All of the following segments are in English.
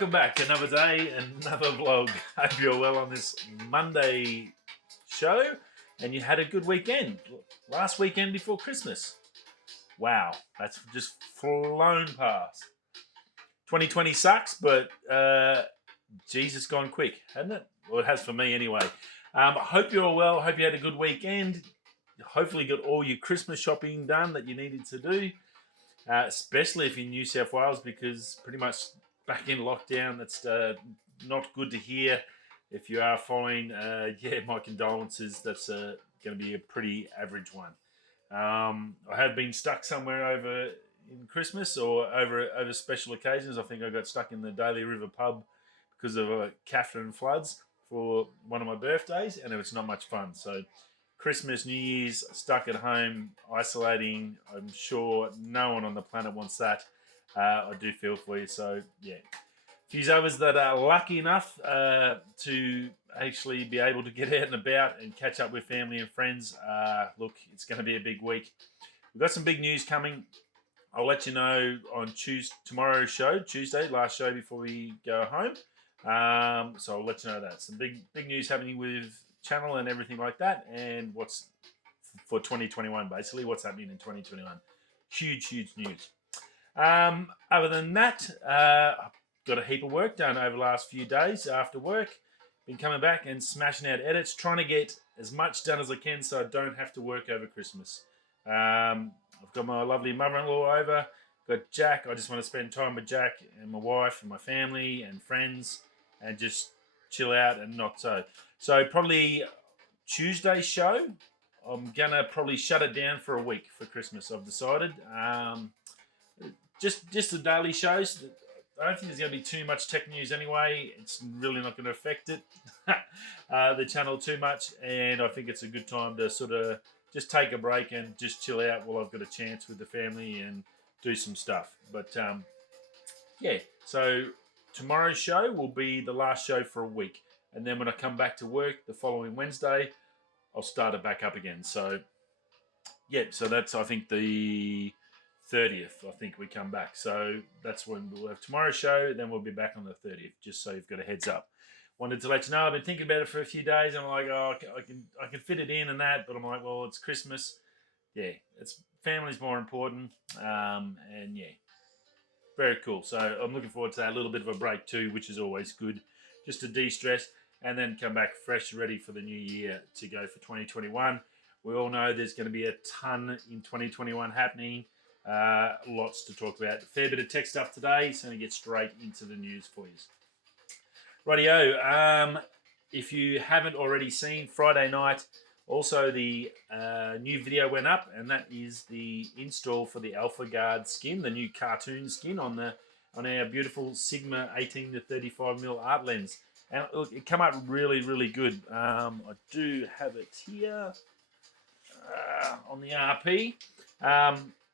Welcome back to another day, another vlog. Hope you're well on this Monday show and you had a good weekend. Last weekend before Christmas. Wow, that's just flown past. 2020 sucks, but geez, it's gone quick, hasn't it? Well, it has for me anyway. I hope you're all well. Hope you had a good weekend. Hopefully got all your Christmas shopping done that you needed to do, especially if you're in New South Wales, because pretty much back in lockdown. That's not good to hear. If you are following, yeah, my condolences. That's going to be a pretty average one. I have been stuck somewhere over in Christmas or over special occasions. I think I got stuck in the Daly River pub because of Catherine floods for one of my birthdays, and it was not much fun. So Christmas, New Year's, stuck at home, isolating. I'm sure no one on the planet wants that. I do feel for you. So yeah, a few others that are lucky enough to actually be able to get out and about and catch up with family and friends. Look, it's going to be a big week. We've got some big news coming. I'll let you know on tomorrow's show, Tuesday, last show before we go home. So I'll let you know that. Some big news happening with channel and everything like that, and what's for 2021, basically what's happening in 2021. Huge news. Other than that, I've got a heap of work done over the last few days after work. Been coming back and smashing out edits, trying to get as much done as I can so I don't have to work over Christmas. I've got my lovely mother-in-law over, got Jack. I just want to spend time with Jack and my wife and my family and friends and just chill out and not so. So probably Tuesday's show, I'm going to probably shut it down for a week for Christmas, I've decided. Just the daily shows. I don't think there's going to be too much tech news anyway. It's really not going to affect it, the channel too much. And I think it's a good time to sort of just take a break and just chill out while I've got a chance with the family and do some stuff. But yeah, so tomorrow's show will be the last show for a week. And then when I come back to work the following Wednesday, I'll start it back up again. So yeah, so that's, I think, the 30th, I think we come back. So that's when we'll have tomorrow's show, then we'll be back on the 30th, just so you've got a heads up. Wanted to let you know, I've been thinking about it for a few days. I'm like, oh, I can fit it in and that, but I'm like, well, it's Christmas. Yeah, family's more important. And yeah, very cool. So I'm looking forward to that. A little bit of a break too, which is always good, just to de-stress and then come back fresh, ready for the new year to go for 2021. We all know there's going to be a ton in 2021 happening. Lots to talk about. A fair bit of tech stuff today, so I'm going to get straight into the news for you. Rightio, if you haven't already seen, Friday night, also the new video went up, and that is the install for the Alphaguard skin, the new cartoon skin on our beautiful Sigma 18 to 35mm art lens. And look, it came up really good. I do have it here on the RP.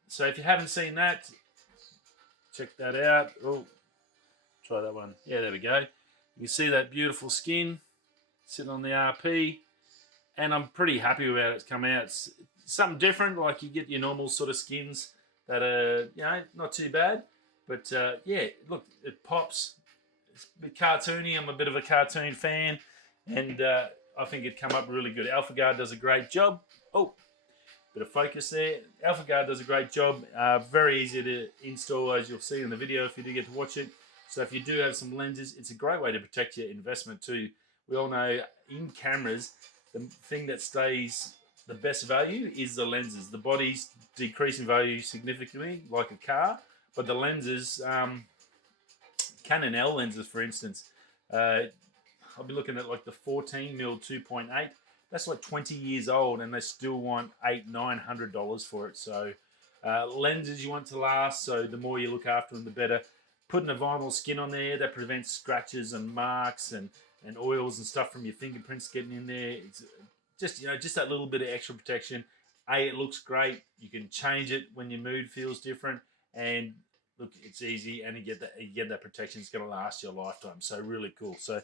So if you haven't seen that, check that out. Oh, try that one. Yeah, there we go. You can see that beautiful skin sitting on the RP, and I'm pretty happy with how it's come out. It's something different, like you get your normal sort of skins that are, you know, not too bad. But yeah, look, it pops. It's a bit cartoony. I'm a bit of a cartoon fan, and I think it come up really good. Alphaguard does a great job. Oh, bit of focus there. Alphaguard does a great job. Very easy to install, as you'll see in the video if you do get to watch it. So if you do have some lenses, it's a great way to protect your investment too. We all know in cameras, the thing that stays the best value is the lenses. The bodies decrease in value significantly, like a car, but the lenses, Canon L lenses, for instance, I'll be looking at like the 14mm 2.8. That's like 20 years old, and they still want $800-900 for it. So lenses you want to last, so the more you look after them, the better. Putting a vinyl skin on there that prevents scratches and marks and oils and stuff from your fingerprints getting in there. It's just, you know, just that little bit of extra protection. It looks great. You can change it when your mood feels different, and look, it's easy, and you get that protection. It's going to last your lifetime. So really cool. So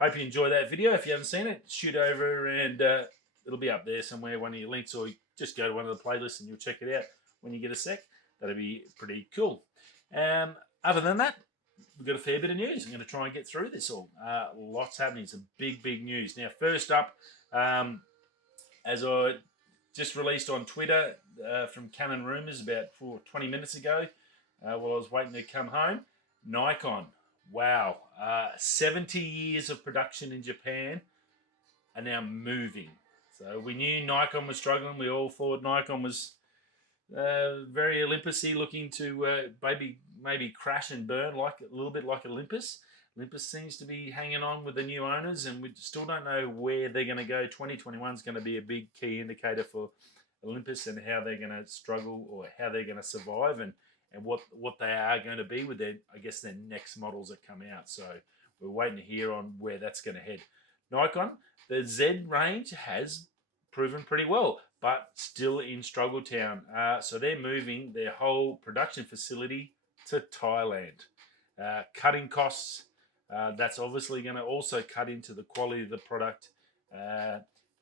hope you enjoy that video. If you haven't seen it, shoot over, and it'll be up there somewhere, one of your links, or just go to one of the playlists and you'll check it out when you get a sec. That'll be pretty cool. Other than that, we've got a fair bit of news. I'm going to try and get through this all. Lots happening. Some big news. Now, first up, as I just released on Twitter from Canon Rumors about 20 minutes ago, while I was waiting to come home, Nikon. Wow. 70 years of production in Japan are now moving. So we knew Nikon was struggling. We all thought Nikon was very Olympus-y, looking to maybe crash and burn like a little bit like Olympus. Olympus seems to be hanging on with the new owners, and we still don't know where they're going to go. 2021 is going to be a big key indicator for Olympus and how they're going to struggle or how they're going to survive and what they are going to be with their next models that come out. So we're waiting to hear on where that's going to head. Nikon, the Z range has proven pretty well, but still in struggle town. So they're moving their whole production facility to Thailand, cutting costs. That's obviously going to also cut into the quality of the product.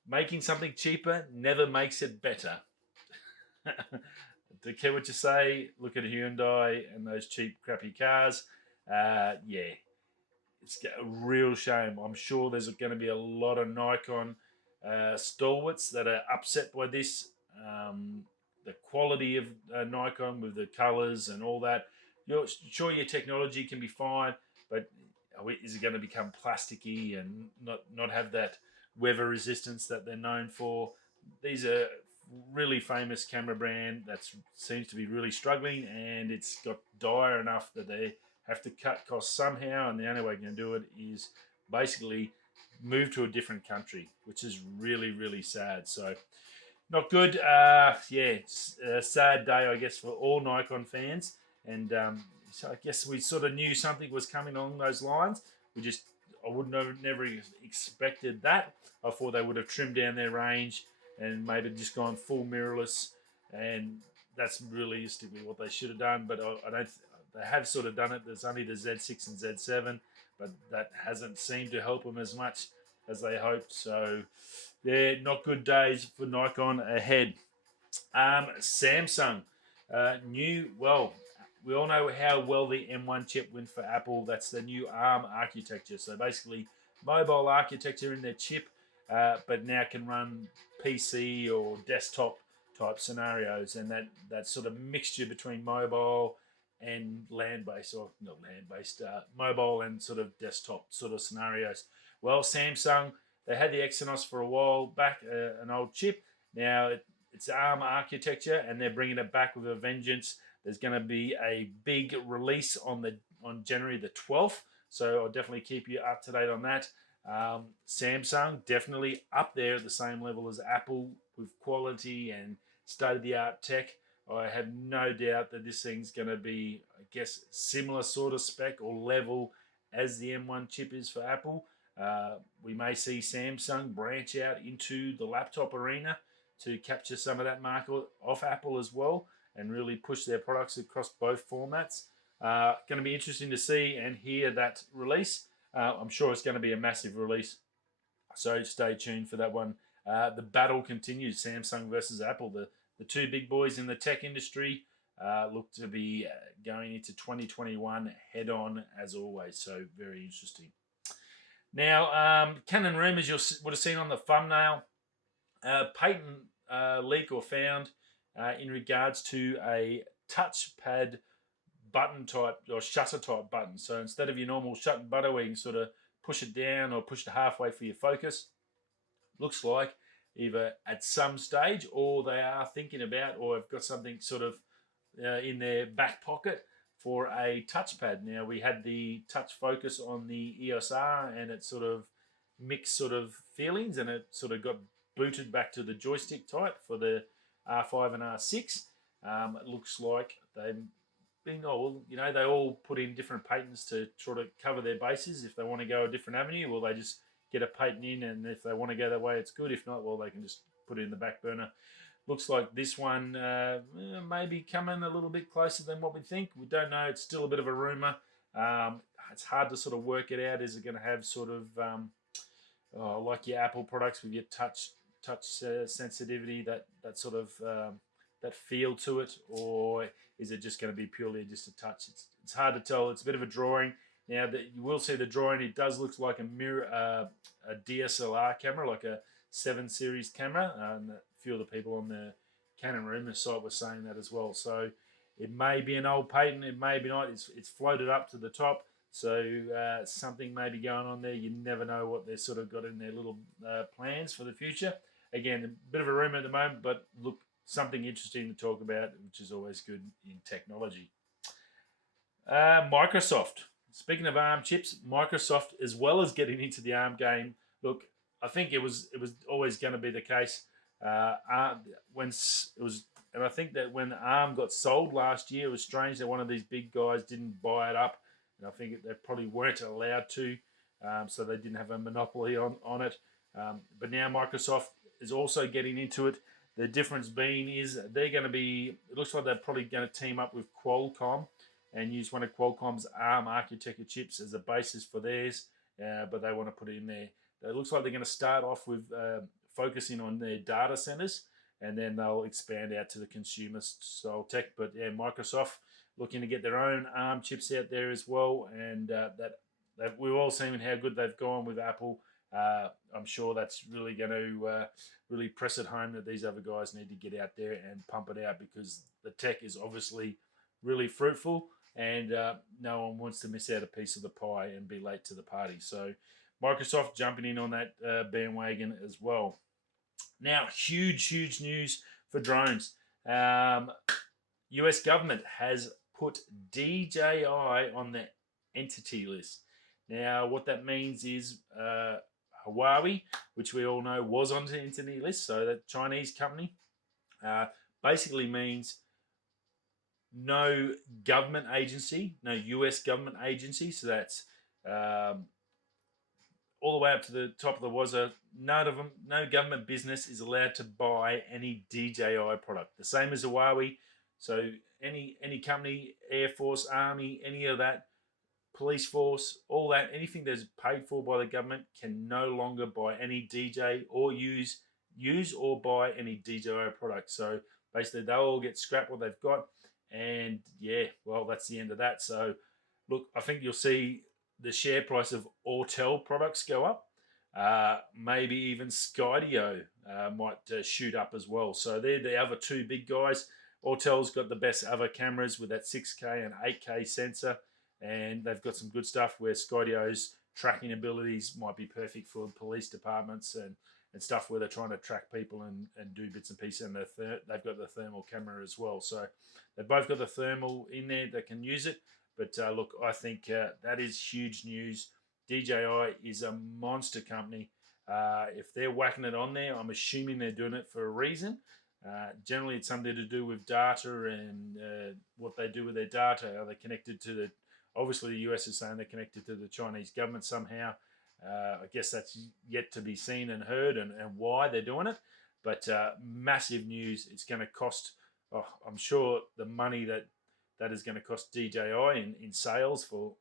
Making something cheaper never makes it better. Do you care what you say? Look at Hyundai and those cheap, crappy cars. Yeah, it's a real shame. I'm sure there's going to be a lot of Nikon stalwarts that are upset by this. The quality of Nikon with the colors and all that. Sure, your technology can be fine, but is it going to become plasticky and not have that weather resistance that they're known for? These are really famous camera brand that seems to be really struggling, and it's got dire enough that they have to cut costs somehow, and the only way they can do it is basically move to a different country, which is really sad. So not good. It's a sad day, I guess, for all Nikon fans, and so I guess we sort of knew something was coming along those lines. I wouldn't have never expected that. I thought they would have trimmed down their range and maybe just gone full mirrorless, and that's realistically what they should have done. But I don't. They have sort of done it. There's only the Z6 and Z7, but that hasn't seemed to help them as much as they hoped. So, yeah, not good days for Nikon ahead. Samsung, we all know how well the M1 chip went for Apple. That's the new ARM architecture. So basically, mobile architecture in their chip, but now can run PC or desktop type scenarios, and that sort of mixture between mobile and land-based, or not land-based, mobile and sort of desktop sort of scenarios. Well, Samsung, they had the Exynos for a while back, an old chip. Now it's ARM architecture, and they're bringing it back with a vengeance. There's going to be a big release on January the 12th, so I'll definitely keep you up to date on that. Samsung definitely up there at the same level as Apple with quality and state-of-the-art tech. I have no doubt that this thing's going to be, I guess, similar sort of spec or level as the M1 chip is for Apple. We may see Samsung branch out into the laptop arena to capture some of that market off Apple as well and really push their products across both formats. Going to be interesting to see and hear that release. I'm sure it's going to be a massive release, so stay tuned for that one. The battle continues, Samsung versus Apple. The two big boys in the tech industry look to be going into 2021 head-on as always, so very interesting. Now, Canon rumors you would have seen on the thumbnail, patent leak or found in regards to a touchpad button type or shutter type button. So instead of your normal shut button where you can sort of push it down or push it halfway for your focus, looks like either at some stage or they are thinking about or have got something sort of in their back pocket for a touchpad. Now, we had the touch focus on the EOS R and it sort of mixed sort of feelings, and it sort of got booted back to the joystick type for the R5 and R6. It looks like they've been, they all put in different patents to try to cover their bases. If they want to go a different avenue, well, they just get a patent in, and if they want to go that way, it's good. If not, well, they can just put it in the back burner. Looks like this one may be coming a little bit closer than what we think. We don't know. It's still a bit of a rumor. It's hard to sort of work it out. Is it going to have sort of like your Apple products with your touch sensitivity, that sort of that feel to it, or is it just going to be purely just a touch? It's it's hard to tell. It's a bit of a drawing. Now that you will see the drawing, it does look like a mirror, a DSLR camera, like a 7 series camera. And a few of the people on the Canon rumor site were saying that as well. So it may be an old patent, it may be not. It's floated up to the top, so something may be going on there. You never know what they've sort of got in their little plans for the future. Again, a bit of a rumor at the moment, but look, something interesting to talk about, which is always good in technology. Microsoft. Speaking of ARM chips, Microsoft, as well as getting into the ARM game, look, I think it was always going to be the case. And I think that when ARM got sold last year, it was strange that one of these big guys didn't buy it up. And I think they probably weren't allowed to, so they didn't have a monopoly on it. But now Microsoft is also getting into it. The difference being is they're going to be, it looks like they're probably going to team up with Qualcomm and use one of Qualcomm's ARM architecture chips as a basis for theirs, but they want to put it in there. It looks like they're going to start off with focusing on their data centers, and then they'll expand out to the consumer style tech. But yeah, Microsoft looking to get their own ARM chips out there as well, and that we've all seen how good they've gone with Apple. I'm sure that's really going to really press it home that these other guys need to get out there and pump it out, because the tech is obviously really fruitful, and no one wants to miss out a piece of the pie and be late to the party. So Microsoft jumping in on that bandwagon as well. Now, huge news for drones. US government has put DJI on the entity list. Now, what that means is Huawei, which we all know was on the entity list, so that Chinese company, basically means no government agency, no US government agency, so that's all the way up to the top of the WASA, none of them, no government business is allowed to buy any DJI product. The same as Huawei. So any company, Air Force, Army, any of that, police force, all that, anything that's paid for by the government can no longer buy any DJ or use or buy any DJI product. So basically they'll all get scrapped what they've got. And yeah, well, that's the end of that. So look, I think you'll see the share price of Autel products go up. Maybe even Skydio might shoot up as well. So they're the other two big guys. Autel's got the best other cameras with that 6K and 8K sensor, and they've got some good stuff where Skydio's tracking abilities might be perfect for police departments and stuff where they're trying to track people and do bits and pieces. And they've got the thermal camera as well. So they've both got the thermal in there that can use it. But look, I think that is huge news. DJI is a monster company. If they're whacking it on there, I'm assuming they're doing it for a reason. Generally, it's something to do with data and what they do with their data. Are they connected to the... Obviously, the US is saying they're connected to the Chinese government somehow. I guess that's yet to be seen and heard and why they're doing it. But massive news. It's going to cost... I'm sure the money that is going to cost DJI in sales for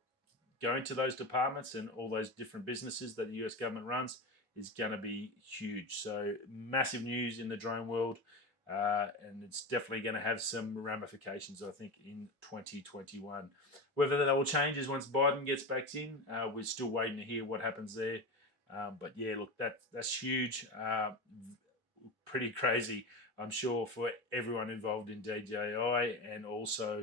going to those departments and all those different businesses that the US government runs is going to be huge. So massive news in the drone world, and it's definitely going to have some ramifications, I think, in 2021. Whether that will change is once Biden gets back in, we're still waiting to hear what happens there. But yeah, look, that's huge, pretty crazy, I'm sure, for everyone involved in DJI, and also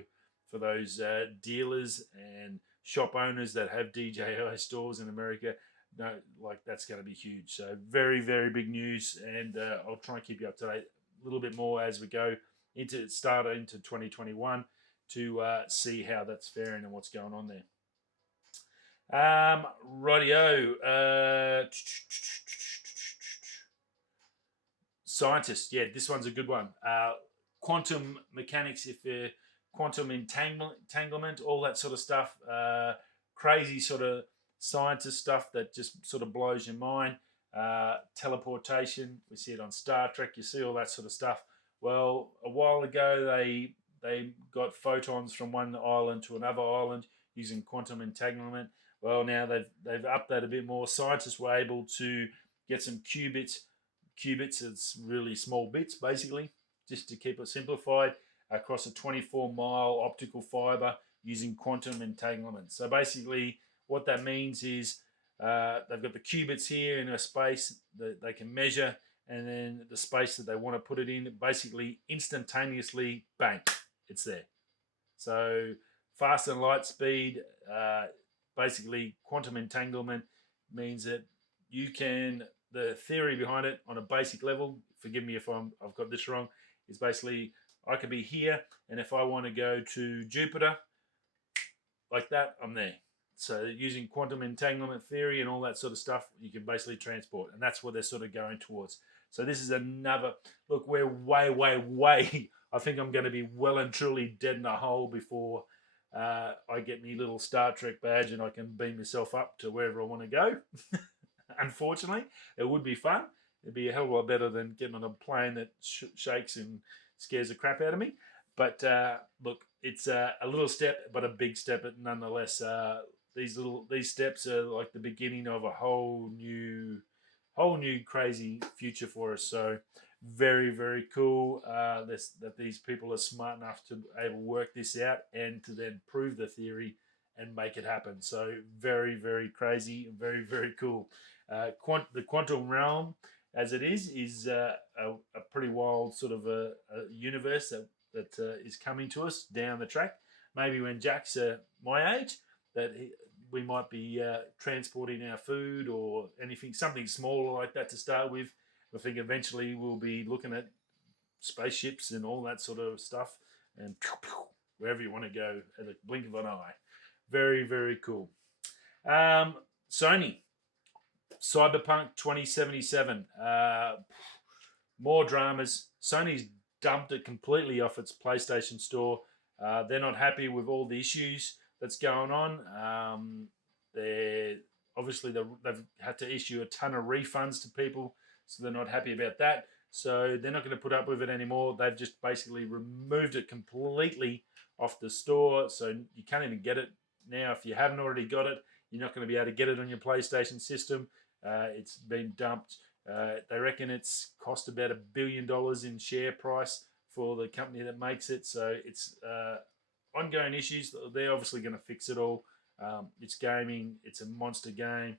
for those dealers and shop owners that have DJI stores in America. No, like, that's going to be huge. So very, very big news, and I'll try and keep you up to date a little bit more as we go into 2021 to see how that's faring and what's going on there. Rightio. Scientists. Yeah, this one's a good one. Quantum mechanics, if quantum entanglement, all that sort of stuff. Crazy sort of scientist stuff that just sort of blows your mind. Teleportation, we see it on Star Trek, you see all that sort of stuff. Well, a while ago they got photons from one island to another island using quantum entanglement. Well, now they've upped that a bit more. Scientists were able to get some qubits. Qubits, it's really small bits, basically, just to keep it simplified, across a 24-mile optical fiber using quantum entanglement. So basically what that means is they've got the qubits here in a space that they can measure, and then the space that they want to put it in, basically instantaneously, bang, it's there. So faster than light speed, basically quantum entanglement means that you can, the theory behind it on a basic level, forgive me if I've got this wrong, is basically I could be here, and if I want to go to Jupiter, like that, I'm there. So using quantum entanglement theory and all that sort of stuff, you can basically transport, and that's what they're sort of going towards. So this is another, look, we're way, I think I'm going to be well and truly dead in a hole before I get my little Star Trek badge and I can beam myself up to wherever I want to go. Unfortunately, it would be fun. It'd be a hell of a lot better than getting on a plane that shakes and scares the crap out of me. But look, it's a little step, but a big step nonetheless. These steps are like the beginning of a whole new crazy future for us. So very cool that these people are smart enough to able to work this out and to then prove the theory and make it happen. So very crazy, very cool. The quantum realm, as it is a pretty wild sort of a universe that is coming to us down the track. Maybe when Jack's my age, that we might be transporting our food or anything, something smaller like that to start with. I think eventually we'll be looking at spaceships and all that sort of stuff, and wherever you want to go at a blink of an eye. Very cool. Sony, Cyberpunk 2077. More dramas. Sony's dumped it completely off its PlayStation Store. They're not happy with all the issues that's going on. They've had to issue a ton of refunds to people, so they're not happy about that. So they're not going to put up with it anymore. They've just basically removed it completely off the store, so you can't even get it now. If you haven't already got it, you're not going to be able to get it on your PlayStation system. It's been dumped. They reckon it's cost about $1 billion in share price for the company that makes it. So it's ongoing issues. They're obviously going to fix it all. It's gaming. It's a monster game,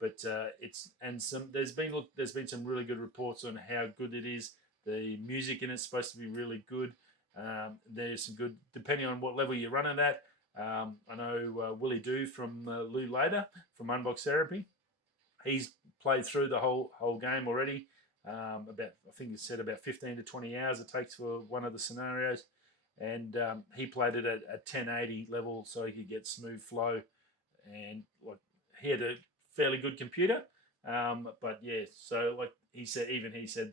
but there's been some really good reports on how good it is. The music in it's supposed to be really good. There's some good, depending on what level you're running at. I know Willie Doo from Lou Lader from Unbox Therapy. He's played through the whole game already. I think he said about 15 to 20 hours it takes for one of the scenarios, and he played it at 1080 level so he could get smooth flow, and like he had a fairly good computer. But yeah, so like he said,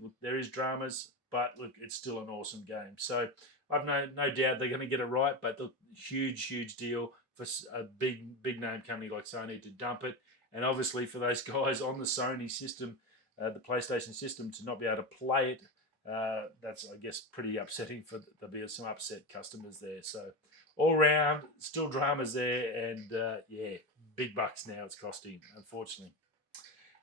look, there is dramas, but look, it's still an awesome game. So I've no doubt they're going to get it right, but the huge deal for a big name company like Sony to dump it, and obviously for those guys on the Sony system, the PlayStation system, to not be able to play it, that's, I guess, pretty upsetting. There'll be some upset customers there. So all round, still dramas there, and yeah, big bucks now it's costing, unfortunately.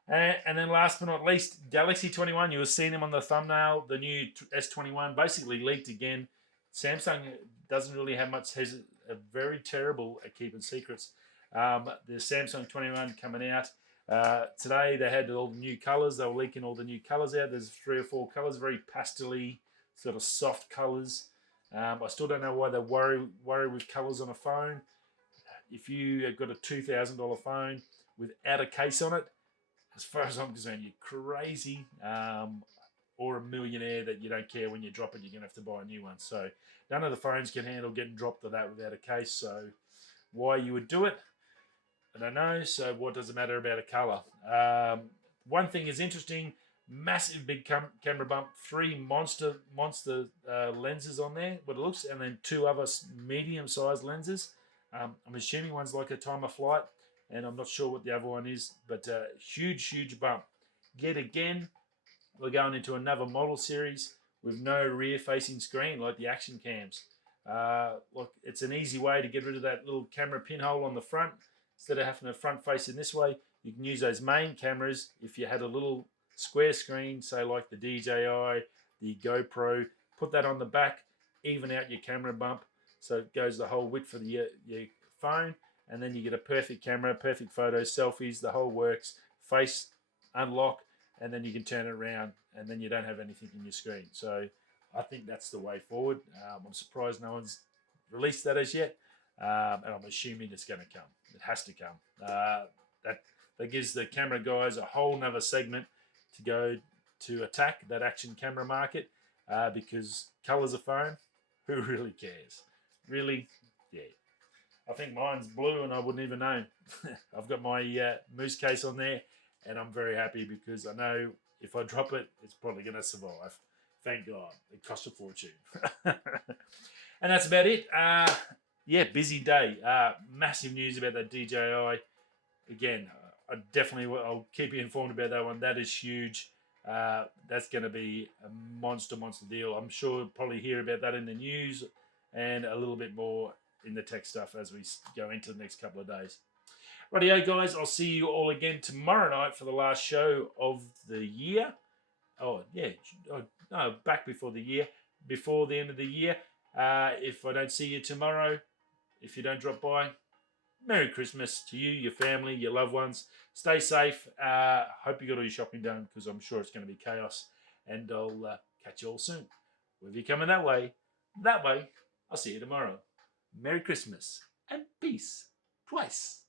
And then last but not least, Galaxy 21. You were seeing them on the thumbnail. The new S21 basically leaked again. Samsung doesn't really have much. Has a very terrible at keeping secrets. The Samsung 21 coming out today. They had all the new colours. They were leaking all the new colours out. There's 3 or 4 colours, very pastel-y, sort of soft colours. I still don't know why they worry with colours on a phone. If you have got a $2,000 phone without a case on it, as far as I'm concerned, you're crazy. Or a millionaire that you don't care when you drop it, you're going to have to buy a new one. So none of the phones can handle getting dropped to that without a case. So why you would do it, I don't know. So what does it matter about a colour? One thing is interesting, massive big camera bump, 3 monster lenses on there, what it looks, and then 2 other medium-sized lenses. I'm assuming one's like a time of flight, and I'm not sure what the other one is, but huge bump. Yet again, we're going into another model series with no rear-facing screen like the action cams. Look, it's an easy way to get rid of that little camera pinhole on the front. Instead of having a front facing this way, you can use those main cameras. If you had a little square screen, say like the DJI, the GoPro, put that on the back, even out your camera bump. so it goes the whole width for your phone, and then you get a perfect camera, perfect photos, selfies, the whole works, face unlock, and then you can turn it around, and then you don't have anything in your screen. So I think that's the way forward. I'm surprised no one's released that as yet, and I'm assuming it's going to come. It has to come. That gives the camera guys a whole nother segment to go to attack that action camera market, because colours of phone, who really cares? Really, yeah. I think mine's blue and I wouldn't even know. I've got my moose case on there, and I'm very happy because I know if I drop it, it's probably going to survive. Thank God. It cost a fortune. And that's about it. Yeah, busy day. Massive news about that DJI. Again, I'll keep you informed about that one. That is huge. That's going to be a monster deal. I'm sure you'll probably hear about that in the news and a little bit more in the tech stuff as we go into the next couple of days. Rightio, guys. I'll see you all again tomorrow night for the last show of the year. Oh, yeah. No, back before the year. Before the end of the year. If I don't see you tomorrow, if you don't drop by, Merry Christmas to you, your family, your loved ones. Stay safe. Hope you got all your shopping done, because I'm sure it's going to be chaos. And I'll catch you all soon. Whether you're coming that way, I'll see you tomorrow. Merry Christmas and peace twice.